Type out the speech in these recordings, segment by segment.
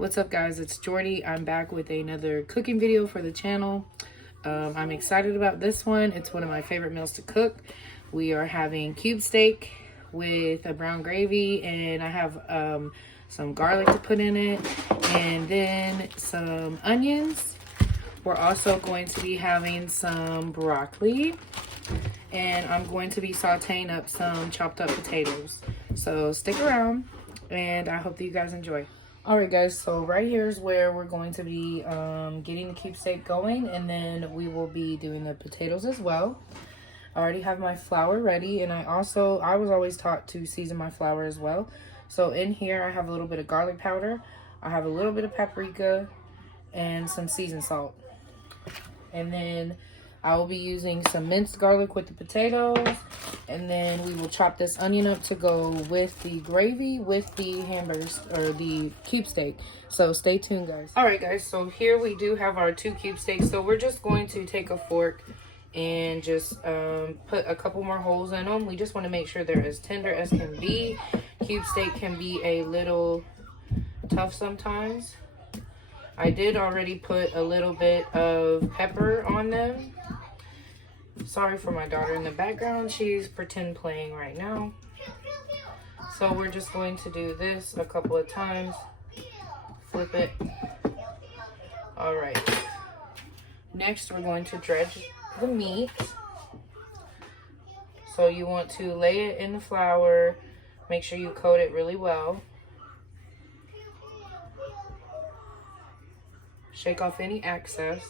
What's up, guys? It's Jordy. I'm back with another cooking video for the channel. I'm excited about this one. It's one of my favorite meals to cook. We are having cube steak with a brown gravy, and I have some garlic to put in it, and then some onions. We're also going to be having some broccoli, and I'm going to be sauteing up some chopped up potatoes. So stick around, and I hope that you guys enjoy. Alright guys, so right here is where we're going to be getting the cube steak going, and then we will be doing the potatoes as well. I already have my flour ready, and I was always taught to season my flour as well. So in here I have a little bit of garlic powder, I have a little bit of paprika, and some seasoned salt. And then I will be using some minced garlic with the potatoes, and then we will chop this onion up to go with the gravy with the hamburgers or the cube steak. So stay tuned, guys. All right, guys, so here we do have our 2 cube steaks. So we're just going to take a fork and just put a couple more holes in them. We just want to make sure they're as tender as can be. Cube steak can be a little tough sometimes. I did already put a little bit of pepper on them. Sorry for my daughter in the background. She's pretend playing right now. So we're just going to do this a couple of times. Flip it. All right. Next, we're going to dredge the meat. So you want to lay it in the flour. Make sure you coat it really well. Shake off any excess.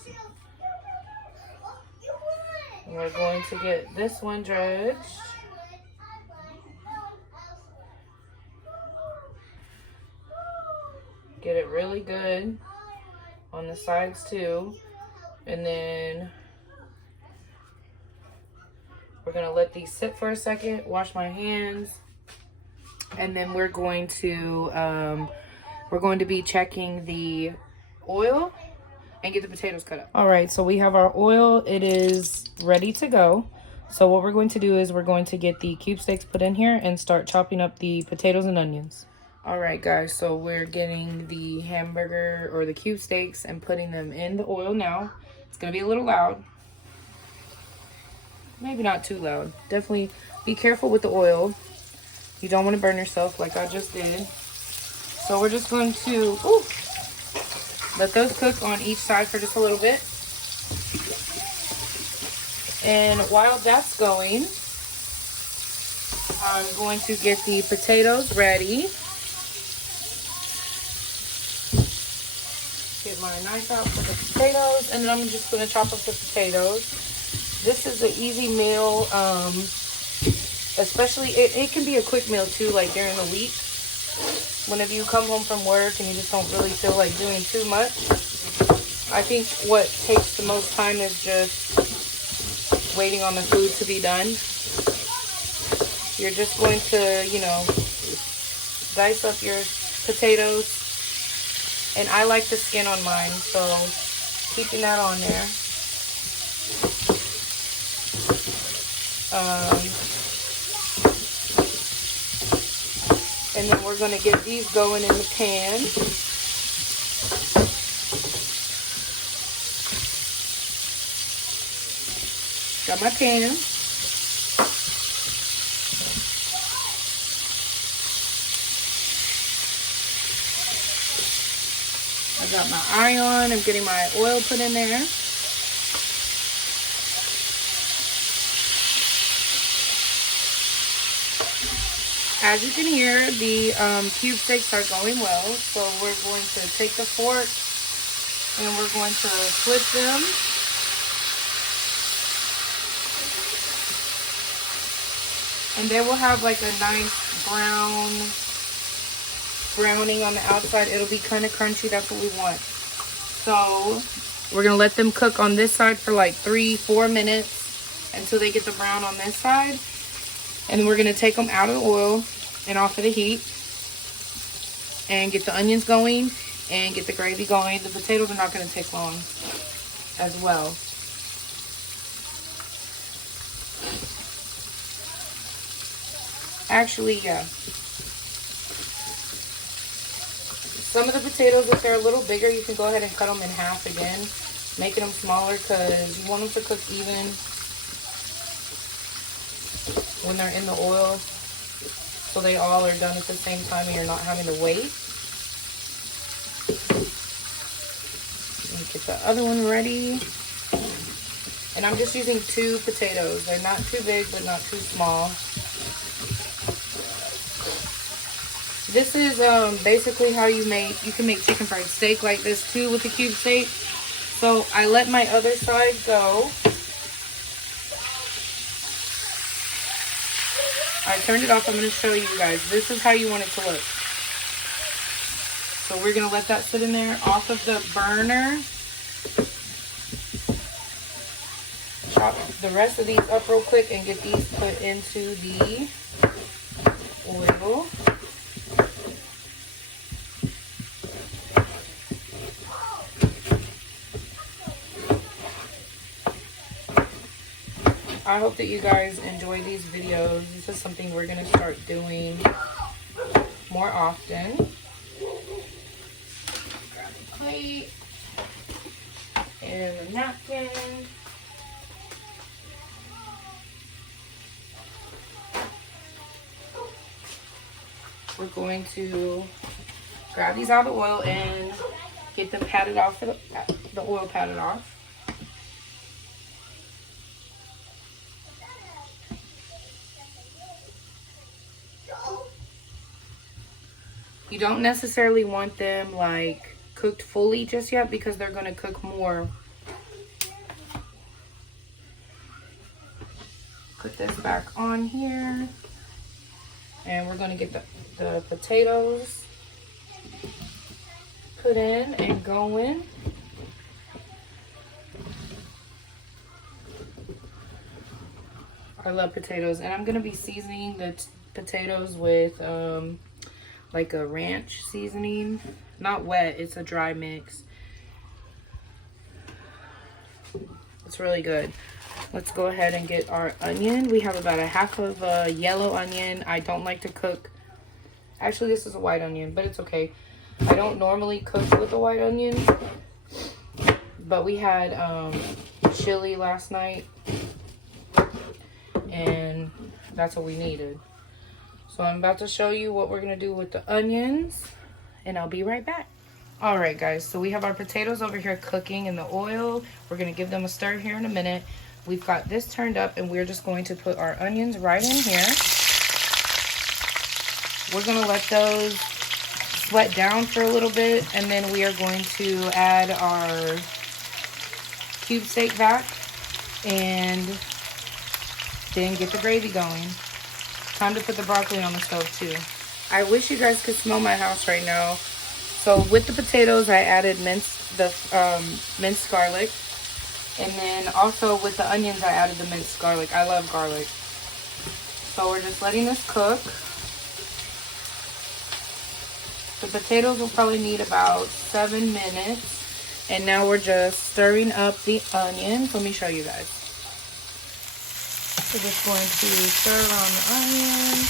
And we're going to get this one dredged. Get it really good on the sides too. And then we're gonna let these sit for a second, wash my hands. And then we're going to be checking the oil and get the potatoes cut up. All right, so we have our oil. It is ready to go. So what we're going to do is we're going to get the cube steaks put in here and start chopping up the potatoes and onions. All right, guys, so we're getting the hamburger or the cube steaks and putting them in the oil now. It's gonna be a little loud. Maybe not too loud. Definitely be careful with the oil. You don't want to burn yourself like I just did. So we're just going to let those cook on each side for just a little bit. And while that's going, I'm going to get the potatoes ready. Get my knife out for the potatoes, and then I'm just going to chop up the potatoes. This is an easy meal, especially, it can be a quick meal too, like during the week. Whenever you come home from work and you just don't really feel like doing too much. I think what takes the most time is just waiting on the food to be done. You're just going to, you know, dice up your potatoes. And I like the skin on mine, so keeping that on there. And then we're going to get these going in the pan. Got my pan. I got my iron. I'm getting my oil put in there. As you can hear, the cube steaks are going well. So we're going to take the fork and we're going to flip them. And they will have like a nice browning on the outside. It'll be kind of crunchy. That's what we want. So we're going to let them cook on this side for like 3-4 minutes until they get the brown on this side. And then we're going to take them out of the oil and off of the heat and get the onions going and get the gravy going. The potatoes are not going to take long as well. Actually, yeah. Some of the potatoes, if they're a little bigger, you can go ahead and cut them in half again, making them smaller because you want them to cook even when they're in the oil, so they all are done at the same time and you're not having to wait. Let me get the other one ready. And I'm just using 2 potatoes. They're not too big, but not too small. This is basically how you can make chicken fried steak like this too with the cube steak. So I let my other side go. I turned it off. I'm going to show you guys. This is how you want it to look. So we're going to let that sit in there off of the burner. Chop the rest of these up real quick and get these put into the oil. I hope that you guys enjoy these videos. This is something we're going to start doing more often. Grab a plate and a napkin. We're going to grab these out of the oil and get them patted off, the oil patted off. You don't necessarily want them like cooked fully just yet because they're going to cook more. Put this back on here. And we're going to get the potatoes put in and going. I love potatoes. And I'm going to be seasoning the potatoes with like a ranch seasoning. Not wet, it's a dry mix. It's really good. Let's go ahead and get our onion. We have about a half of a yellow onion. I don't like to cook. Actually, this is a white onion, but it's okay. I don't normally cook with a white onion. But we had chili last night. And that's what we needed. So I'm about to show you what we're going to do with the onions. And I'll be right back. Alright guys, so we have our potatoes over here cooking in the oil. We're going to give them a stir here in a minute. We've got this turned up and we're just going to put our onions right in here. We're going to let those sweat down for a little bit and then we are going to add our cube steak back and then get the gravy going. Time to put the broccoli on the stove too. I wish you guys could smell my house right now. So with the potatoes, I added minced garlic. And then also with the onions, I added the minced garlic. I love garlic. So we're just letting this cook. The potatoes will probably need about 7 minutes. And now we're just stirring up the onions. Let me show you guys. We're just going to stir around the onions.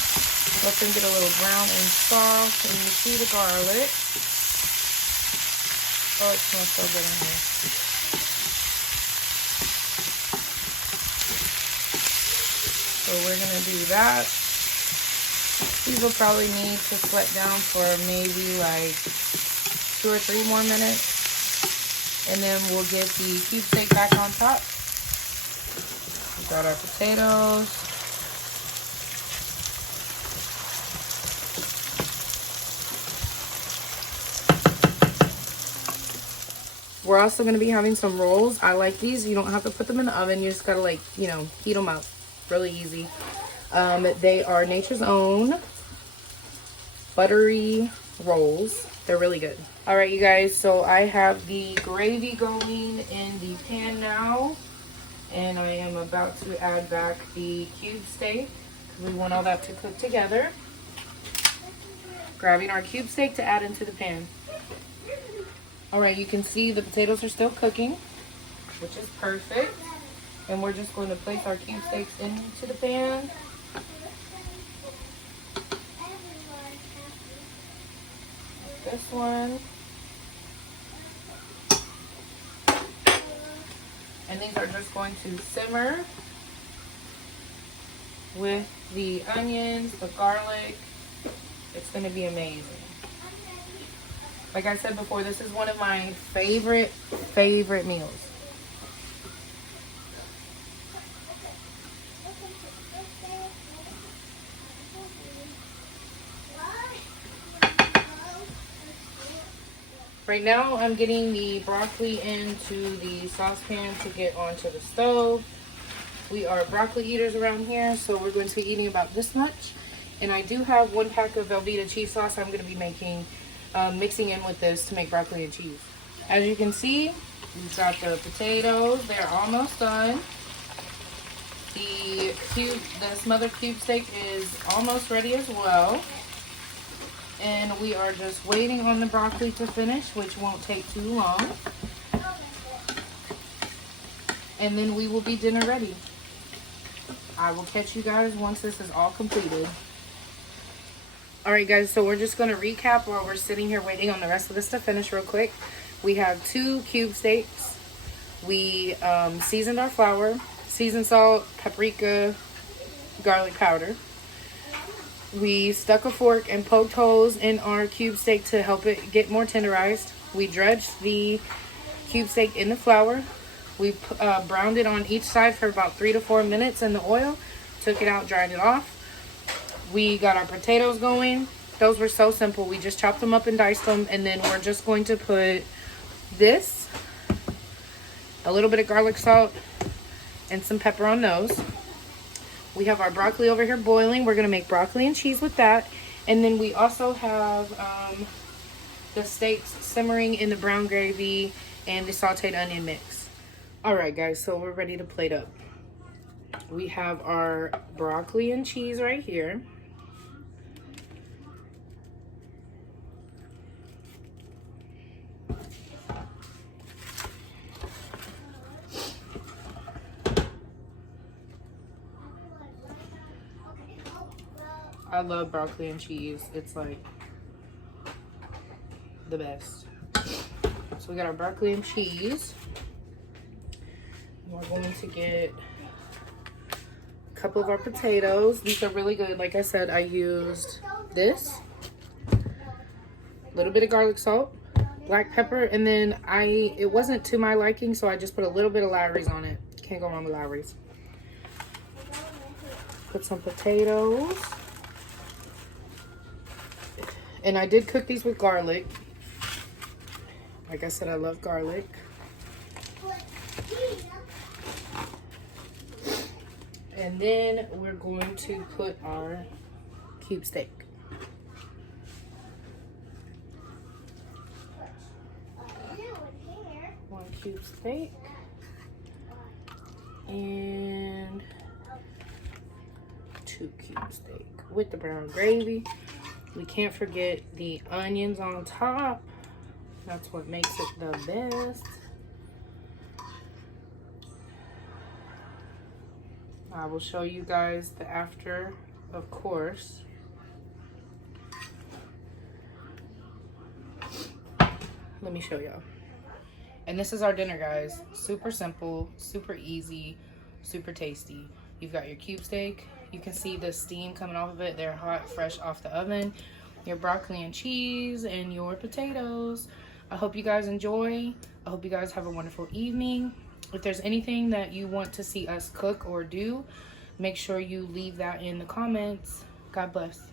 Let them get a little brown and soft. And you see the garlic. Oh, it smells so good in here. So we're going to do that. These will probably need to sweat down for maybe like 2 or 3 more minutes. And then we'll get the cube steak back on top. We've got our potatoes. We're also going to be having some rolls. I like these. You don't have to put them in the oven. You just got to like, you know, heat them up. Really easy. They are Nature's Own buttery rolls. They're really good. All right, you guys. So I have the gravy going in the pan now. And I am about to add back the cube steak. We want all that to cook together. Grabbing our cube steak to add into the pan. Alright, you can see the potatoes are still cooking, which is perfect. And we're just going to place our cube steaks into the pan. this one. And these are just going to simmer with the onions, the garlic. It's going to be amazing. Like I said before, this is one of my favorite meals. Right now, I'm getting the broccoli into the saucepan to get onto the stove. We are broccoli eaters around here, so we're going to be eating about this much. And I do have 1 pack of Velveta cheese sauce I'm going to be making, mixing in with this to make broccoli and cheese. As you can see, we've got the potatoes. They're almost done. The smothered cube steak is almost ready as well. And we are just waiting on the broccoli to finish, which won't take too long. And then we will be dinner ready. I will catch you guys once this is all completed. Alright guys, so we're just going to recap while we're sitting here waiting on the rest of this to finish real quick. We have 2 cube steaks. We seasoned our flour, seasoned salt, paprika, garlic powder. We stuck a fork and poked holes in our cube steak to help it get more tenderized. We dredged the cube steak in the flour. We browned it on each side for about 3 to 4 minutes in the oil. Took it out, dried it off. We got our potatoes going. Those were so simple. We just chopped them up and diced them. And then we're just going to put this, a little bit of garlic salt, and some pepper on those. We have our broccoli over here boiling. We're going to make broccoli and cheese with that. And then we also have the steaks simmering in the brown gravy and the sauteed onion mix. Alright guys, so we're ready to plate up. We have our broccoli and cheese right here. I love broccoli and cheese. It's like the best. So we got our broccoli and cheese. We're going to get a couple of our potatoes. These are really good. Like I said, I used this, a little bit of garlic salt, black pepper, and then it wasn't to my liking, so I just put a little bit of Lowry's on it. Can't go wrong with Lowry's. Put some potatoes. And I did cook these with garlic. Like I said, I love garlic. And then we're going to put our cube steak. One cube steak. And 2 cube steak with the brown gravy. We can't forget the onions on top. That's what makes it the best. I will show you guys the after, of course. Let me show y'all. And this is our dinner, guys. Super simple, super easy, super tasty. You've got your cube steak. You can see the steam coming off of it. They're hot, fresh off the oven. Your broccoli and cheese and your potatoes. I hope you guys enjoy. I hope you guys have a wonderful evening. If there's anything that you want to see us cook or do, make sure you leave that in the comments. God bless.